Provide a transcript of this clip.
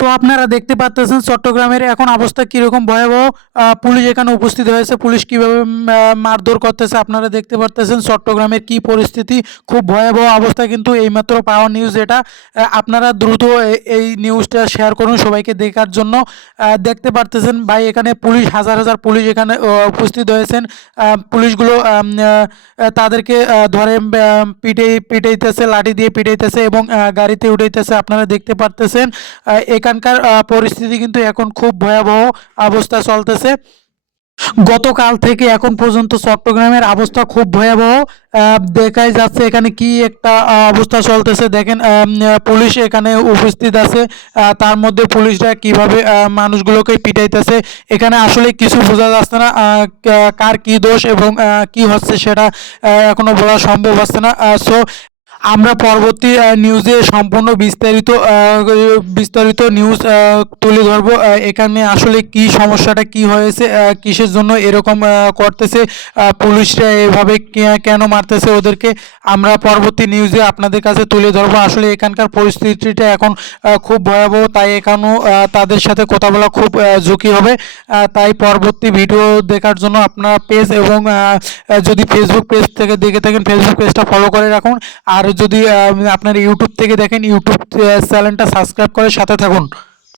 তো আপনারা দেখতে পাচ্তেছেন চট্টগ্রামের এখন অবস্থা কীরকম ভয়াবহ। পুলিশ এখানে উপস্থিত হয়েছে, পুলিশ কীভাবে মারধর করতেছে আপনারা দেখতে পারতেছেন। চট্টগ্রামের কি পরিস্থিতি, খুব ভয়াবহ অবস্থা। কিন্তু এইমাত্র পাওয়া নিউজ এটা, আপনারা দ্রুত এই নিউজটা শেয়ার করুন সবাইকে দেখার জন্য। দেখতে পারতেছেন ভাই, এখানে পুলিশ হাজার হাজার পুলিশ এখানে উপস্থিত হয়েছেন। পুলিশগুলো তাদেরকে ধরে পিটাইতেছে, লাঠি দিয়ে পিটাইতেছে এবং গাড়িতে উঠাইতেছে। আপনারা দেখতে পারতেছেন এখানকার পরিস্থিতি কিন্তু এখন খুব ভয়াবহ অবস্থা চলতেছে। গতকাল থেকে এখন পর্যন্ত চট্টগ্রামের অবস্থা খুব ভয়াবহ। দেখাই যাচ্ছে এখানে কি একটা অবস্থা চলতেছে। দেখেন পুলিশ এখানে উপস্থিত আছে, তার মধ্যে পুলিশরা কিভাবে মানুষগুলোকে পিটাইতেছে এখানে আসলে কিছু বোঝা যাচ্ছে না। কার কি দোষ এবং কি হচ্ছে সেটা এখনো বলা সম্ভব হচ্ছে না। সো আমরা পরবর্তী নিউজে সম্পূর্ণ বিস্তারিত নিউজ তুলে ধরবো। এখানে আসলে কি সমস্যাটা কি হয়েছে, কিসের জন্য এরকম করতেছে পুলিশরা, এভাবে কেন মারতেছে ওদেরকে, আমরা পরবর্তী নিউজে আপনাদের কাছে তুলে ধরবো। আসলে এখানকার পরিস্থিতিটা এখন খুব ভয়াবহ, তাই এখানেও তাদের সাথে কথা বলা খুব ঝুঁকি হবে। তাই পরবর্তী ভিডিও দেখার জন্য আপনারা পেজ এবং যদি ফেসবুক পেজ থেকে দেখে থাকেন ফেসবুক পেজটা ফলো করে রাখুন। আর যদি আপনার ইউটিউব থেকে দেখেন ইউটিউব চ্যানেলটা সাবস্ক্রাইব করে সাথে থাকুন।